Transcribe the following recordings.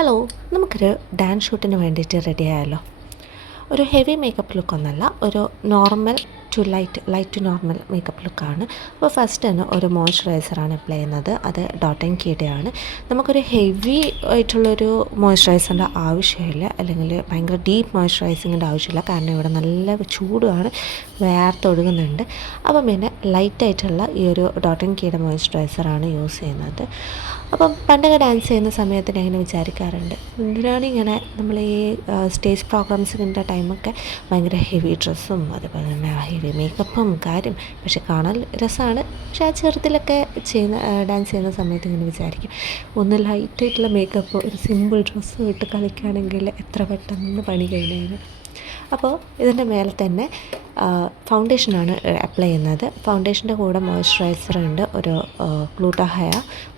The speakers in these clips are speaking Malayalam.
ഹലോ, നമുക്കൊരു ഡാൻസ് ഷൂട്ടിന് വേണ്ടിയിട്ട് റെഡി ആയാലോ? ഒരു ഹെവി മേക്കപ്പ് ലുക്കൊന്നല്ല, ഒരു normal to light to normal makeup ലുക്കാണ്. അപ്പോൾ ഫസ്റ്റ് തന്നെ ഒരു മോയ്സ്ചറൈസറാണ് അപ്ലൈ ചെയ്യുന്നത്. അത് ഡോട്ട് ആൻഡ് കീയുടെയാണ്. നമുക്കൊരു ഹെവി ആയിട്ടുള്ളൊരു മോയ്സ്ചറൈസറിൻ്റെ ആവശ്യമില്ല, അല്ലെങ്കിൽ ഭയങ്കര ഡീപ്പ് മോയ്സ്ചറൈസിങ്ങിൻ്റെ ആവശ്യമില്ല. കാരണം ഇവിടെ നല്ല ചൂടുമാണ്, വേർത്തൊഴുകുന്നുണ്ട്. അപ്പം പിന്നെ ലൈറ്റായിട്ടുള്ള ഈ ഒരു ഡോട്ട് ആൻഡ് കീയുടെ മോയ്സ്ചറൈസറാണ് യൂസ് ചെയ്യുന്നത്. അപ്പം പണ്ടൊക്കെ ഡാൻസ് ചെയ്യുന്ന സമയത്ത് ഞാൻ ഇങ്ങനെ വിചാരിക്കാറുണ്ട്, എന്തിനാണ് ഇങ്ങനെ നമ്മൾ ഈ സ്റ്റേജ് പ്രോഗ്രാംസിൻ്റെ ടൈമൊക്കെ ഭയങ്കര ഹെവി ഡ്രസ്സും അതുപോലെ തന്നെ ഹെവി മേക്കപ്പും കാര്യം. പക്ഷെ കാണാൻ രസമാണ്. പക്ഷെ ആ ചെറുതിലൊക്കെ ഡാൻസ് ചെയ്യുന്ന സമയത്ത് ഇങ്ങനെ വിചാരിക്കും, ഒന്ന് ലൈറ്റായിട്ടുള്ള മേക്കപ്പ്, ഒരു സിമ്പിൾ ഡ്രസ്സ് ഇട്ട് കളിക്കുകയാണെങ്കിൽ എത്ര പെട്ടെന്ന് പണി കഴിഞ്ഞാൽ. അപ്പോൾ ഇതിൻ്റെ മേലെ തന്നെ ഫൗണ്ടേഷനാണ് അപ്ലൈ ചെയ്യുന്നത്. ഫൗണ്ടേഷൻ്റെ കൂടെ മോയ്സ്ചറൈസർ ഉണ്ട്, ഒരു ഗ്ലൂട്ടാഹയ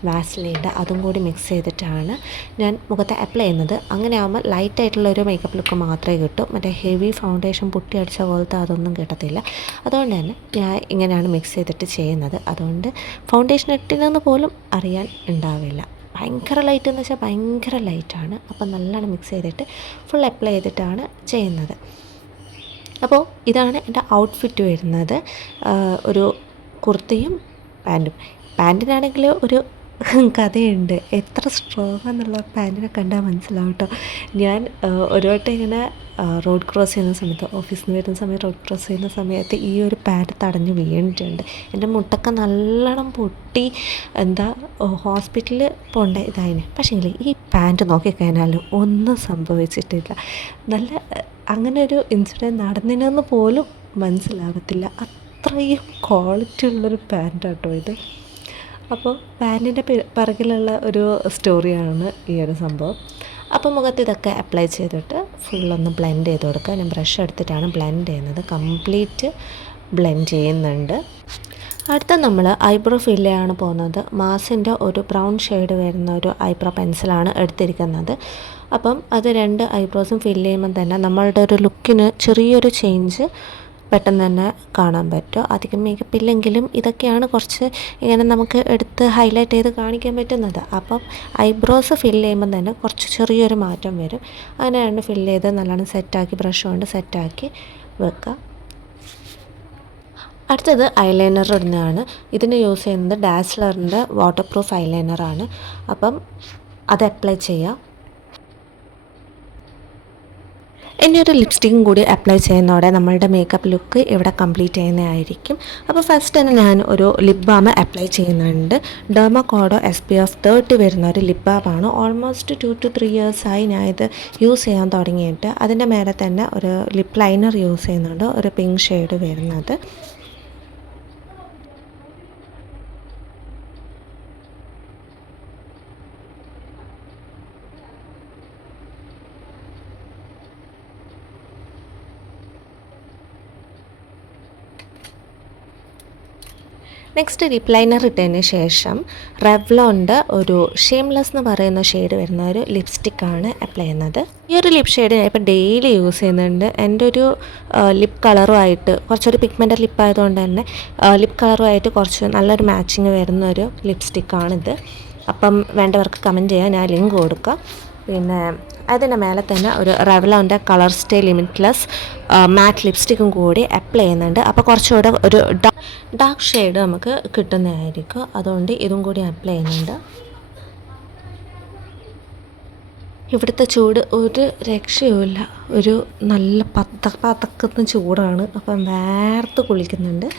വാസ്ലിൻ്റെ, അതും കൂടി മിക്സ് ചെയ്തിട്ടാണ് ഞാൻ മുഖത്ത് അപ്ലൈ ചെയ്യുന്നത്. അങ്ങനെ ആകുമ്പോൾ ലൈറ്റായിട്ടുള്ളൊരു മേക്കപ്പ് ലുക്ക് മാത്രമേ കിട്ടൂ. മറ്റേ ഹെവി ഫൗണ്ടേഷൻ പൊട്ടി അടിച്ച പോലത്തെ അതൊന്നും കിട്ടത്തില്ല. അതുകൊണ്ട് തന്നെ ഞാൻ ഇങ്ങനെയാണ് മിക്സ് ചെയ്തിട്ട് ചെയ്യുന്നത്. അതുകൊണ്ട് ഫൗണ്ടേഷൻ ഇട്ടില്ലെന്ന് പോലും അറിയാൻ ഉണ്ടാവില്ല. ഭയങ്കര ലൈറ്റ് എന്ന് വെച്ചാൽ ഭയങ്കര ലൈറ്റാണ്. അപ്പോൾ നല്ലോണം മിക്സ് ചെയ്തിട്ട് ഫുൾ അപ്ലൈ ചെയ്തിട്ടാണ് ചെയ്യുന്നത്. അപ്പോൾ ഇതാണ് എൻ്റെ ഔട്ട്ഫിറ്റ് വരുന്നത്. ഒരു കുർത്തിയും പാൻറ്റിനാണെങ്കിൽ ഒരു കഥയുണ്ട്. എത്ര സ്ട്രോങ് എന്നുള്ള പാൻറ്റിനെ കണ്ടാൽ മനസ്സിലാവും കേട്ടോ. ഞാൻ ഒരു വട്ടം ഇങ്ങനെ റോഡ് ക്രോസ് ചെയ്യുന്ന സമയത്ത്, ഓഫീസിൽ നിന്ന് വരുന്ന സമയത്ത് റോഡ് ക്രോസ് ചെയ്യുന്ന സമയത്ത് ഈ ഒരു പാൻറ്റ് തടഞ്ഞ് വീണിട്ടുണ്ട്. എൻ്റെ മുട്ടൊക്കെ നല്ലോണം പൊട്ടി, ഹോസ്പിറ്റലിൽ പോകേണ്ട ഇതായിന്. പക്ഷേങ്കിൽ ഈ പാൻറ്റ് നോക്കിക്കഴിഞ്ഞാലും ഒന്നും സംഭവിച്ചിട്ടില്ല. അങ്ങനെ ഒരു ഇൻസിഡൻറ്റ് നടന്നിനെന്ന് പോലും മനസ്സിലാകത്തില്ല. അത്രയും ക്വാളിറ്റി ഉള്ളൊരു പാൻറ്റാണ് കേട്ടോ ഇത്. അപ്പോൾ പാൻറ്റിൻ്റെ പിറകിലുള്ള ഒരു സ്റ്റോറിയാണ് ഈ ഒരു സംഭവം. അപ്പോൾ മുഖത്ത് ഇതൊക്കെ അപ്ലൈ ചെയ്തിട്ട് ഫുള്ളൊന്ന് ബ്ലെൻഡ് ചെയ്ത് കൊടുക്കുക. ഞാൻ ബ്രഷ് എടുത്തിട്ടാണ് ബ്ലെൻഡ് ചെയ്യുന്നത്, കംപ്ലീറ്റ് ബ്ലെൻഡ് ചെയ്യുന്നുണ്ട്. അടുത്ത നമ്മൾ ഐബ്രോ ഫിൽ ചെയ്യാണ് പോകുന്നത്. മാസിൻ്റെ ഒരു ബ്രൗൺ ഷെയ്ഡ് വരുന്ന ഒരു ഐബ്രോ പെൻസിലാണ് എടുത്തിരിക്കുന്നത്. അപ്പം അത് രണ്ട് ഐബ്രോസും ഫില്ല് ചെയ്യുമ്പം തന്നെ നമ്മളുടെ ഒരു ലുക്കിന് ചെറിയൊരു ചേഞ്ച് പെട്ടെന്ന് തന്നെ കാണാൻ പറ്റും. അധികം മേക്കപ്പ് ഇല്ലെങ്കിലും ഇതൊക്കെയാണ് കുറച്ച് ഇങ്ങനെ നമുക്ക് എടുത്ത് ഹൈലൈറ്റ് ചെയ്ത് കാണിക്കാൻ പറ്റുന്നത്. അപ്പം ഐബ്രോസ് ഫില്ല് ചെയ്യുമ്പം തന്നെ കുറച്ച് ചെറിയൊരു മാറ്റം വരും. അങ്ങനെയാണ് ഫില്ല് ചെയ്ത് നല്ലോണം സെറ്റാക്കി ബ്രഷ് കൊണ്ട് സെറ്റാക്കി വെക്കുക. അടുത്തത് ഐലൈനർ ഇടുന്നതാണ്. ഇതിന് യൂസ് ചെയ്യുന്നത് ഡാസ്ലറിൻ്റെ വാട്ടർ പ്രൂഫ് ഐലൈനറാണ്. അപ്പം അത് അപ്ലൈ ചെയ്യാം. ഇനി ഒരു ലിപ്സ്റ്റിക്കും കൂടി അപ്ലൈ ചെയ്യുന്നതോടെ നമ്മളുടെ മേക്കപ്പ് ലുക്ക് ഇവിടെ കംപ്ലീറ്റ് ചെയ്യുന്നതായിരിക്കും. അപ്പോൾ ഫസ്റ്റ് തന്നെ ഞാൻ ഒരു ലിപ് ബാം അപ്ലൈ ചെയ്യുന്നുണ്ട്. ഡെർമക്കോഡോ SPF 30 വരുന്ന ഒരു ലിപ് ബാമാണ്. ഓൾമോസ്റ്റ് 2 to 3 ഇയേഴ്സായി ഞാൻ ഇത് യൂസ് ചെയ്യാൻ തുടങ്ങിയിട്ട്. അതിൻ്റെ മേലെ തന്നെ ഒരു ലിപ്പ് ലൈനർ യൂസ് ചെയ്യുന്നുണ്ട്, ഒരു പിങ്ക് ഷെയ്ഡ് വരുന്നത്. നെക്സ്റ്റ് ലിപ്പ് ലൈനർ ഇട്ടതിന് ശേഷം റെവ്ലോണിൻ്റെ ഒരു ഷെയിംലെസ് എന്ന് പറയുന്ന ഷെയ്ഡ് വരുന്ന ഒരു ലിപ്സ്റ്റിക്കാണ് അപ്ലൈ ചെയ്യുന്നത്. ഈ ഒരു ലിപ്പ് ഷെയ്ഡ് ഞാൻ ഇപ്പോൾ ഡെയിലി യൂസ് ചെയ്യുന്നുണ്ട്. എൻ്റെ ഒരു ലിപ്പ് കളറുമായിട്ട്, കുറച്ചൊരു പിഗ്മെൻ്റഡ് ലിപ്പ് ആയതുകൊണ്ട് തന്നെ ലിപ്പ് കളറുമായിട്ട് കുറച്ച് നല്ലൊരു മാച്ചിങ് വരുന്ന ഒരു ലിപ്സ്റ്റിക്കാണിത്. അപ്പം വേണ്ടവർക്ക് കമൻറ്റ് ചെയ്യാൻ ഞാൻ ലിങ്ക് കൊടുക്കാം. പിന്നെ അതിൻ്റെ മേലെ തന്നെ ഒരു റെവ്ലോണിൻ്റെ കളർ സ്റ്റേ ലിമിറ്റ്ലെസ് മാറ്റ് ലിപ്സ്റ്റിക്കും കൂടി അപ്ലൈ ചെയ്യുന്നുണ്ട്. അപ്പോൾ കുറച്ചുകൂടെ ഒരു ഡാർക്ക് ഷെയ്ഡ് നമുക്ക് കിട്ടുന്നതായിരിക്കും. അതുകൊണ്ട് ഇതും കൂടി അപ്ലൈ ചെയ്യുന്നുണ്ട്. ഇവിടുത്തെ ചൂട് ഒരു രക്ഷയുമില്ല. ഒരു നല്ല പതക്കുന്ന ചൂടാണ്. അപ്പം വേർത്ത് കുളിക്കുന്നുണ്ട്.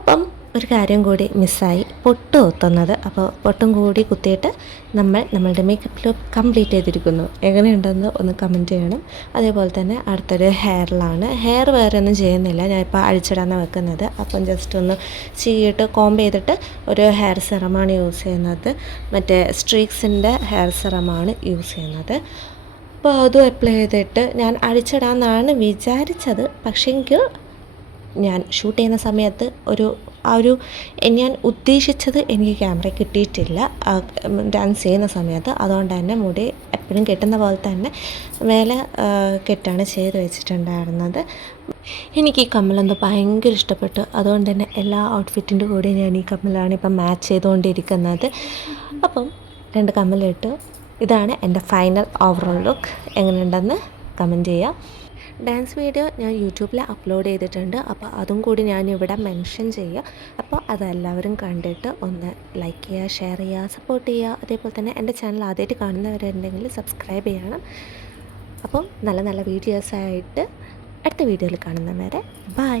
അപ്പം ഒരു കാര്യം കൂടി മിസ്സായി, പൊട്ട് കുത്തുന്നത്. അപ്പോൾ പൊട്ടും കൂടി കുത്തിയിട്ട് നമ്മളുടെ മേക്കപ്പ് ലുക്ക് കംപ്ലീറ്റ് ചെയ്തിരിക്കുന്നു. എങ്ങനെയുണ്ടെന്ന് ഒന്ന് കമൻറ്റ് ചെയ്യണം. അതേപോലെ തന്നെ അടുത്തൊരു ഹെയർ വേറെ ഒന്നും ചെയ്യുന്നില്ല, ഞാനിപ്പോൾ അഴിച്ചിടാനാണ് വെക്കുന്നത്. അപ്പം ജസ്റ്റ് ഒന്ന് ചീയിട്ട് കോംബ് ചെയ്തിട്ട് ഒരു ഹെയർ സെറമാണ് യൂസ് ചെയ്യുന്നത്. മറ്റേ സ്ട്രീക്സിൻ്റെ ഹെയർ സെറമാണ് യൂസ് ചെയ്യുന്നത്. അപ്പോൾ അതും അപ്ലൈ ചെയ്തിട്ട് ഞാൻ അഴിച്ചിടാമെന്നാണ് വിചാരിച്ചത്. പക്ഷേങ്കിൽ ഞാൻ ഷൂട്ട് ചെയ്യുന്ന സമയത്ത് ഞാൻ ഉദ്ദേശിച്ചത് എനിക്ക് ക്യാമറ കിട്ടിയിട്ടില്ല ഡാൻസ് ചെയ്യുന്ന സമയത്ത്. അതുകൊണ്ട് തന്നെ മുടി എപ്പോഴും കെട്ടുന്ന പോലെ തന്നെ മേലെ കെട്ടാണ് ചെയ്ത് വെച്ചിട്ടുണ്ടായിരുന്നത്. എനിക്ക് ഈ കമ്മലെന്തോ ഭയങ്കര ഇഷ്ടപ്പെട്ടു. അതുകൊണ്ട് തന്നെ എല്ലാ ഔട്ട്ഫിറ്റിൻ്റെ കൂടെ ഞാൻ ഈ കമ്മലാണ് ഇപ്പം മാച്ച് ചെയ്തുകൊണ്ടിരിക്കുന്നത്. അപ്പം 2 കമ്മലിട്ട് ഇതാണ് എൻ്റെ ഫൈനൽ ഓവറോൾ ലുക്ക്. എങ്ങനെയുണ്ടെന്ന് കമൻറ്റ് ചെയ്യുക. ഡാൻസ് വീഡിയോ ഞാൻ യൂട്യൂബിൽ അപ്ലോഡ് ചെയ്തിട്ടുണ്ട്, അപ്പോൾ അതും കൂടി ഞാനിവിടെ മെൻഷൻ ചെയ്യുക. അപ്പോൾ അതെല്ലാവരും കണ്ടിട്ട് ഒന്ന് ലൈക്ക് ചെയ്യുക, ഷെയർ ചെയ്യുക, സപ്പോർട്ട് ചെയ്യുക. അതേപോലെ തന്നെ എൻ്റെ ചാനൽ ആദ്യമായിട്ട് കാണുന്നവരുണ്ടെങ്കിൽ സബ്സ്ക്രൈബ് ചെയ്യണം. അപ്പം നല്ല നല്ല വീഡിയോസായിട്ട് അടുത്ത വീഡിയോയിൽ കാണുന്നവരെ ബൈ.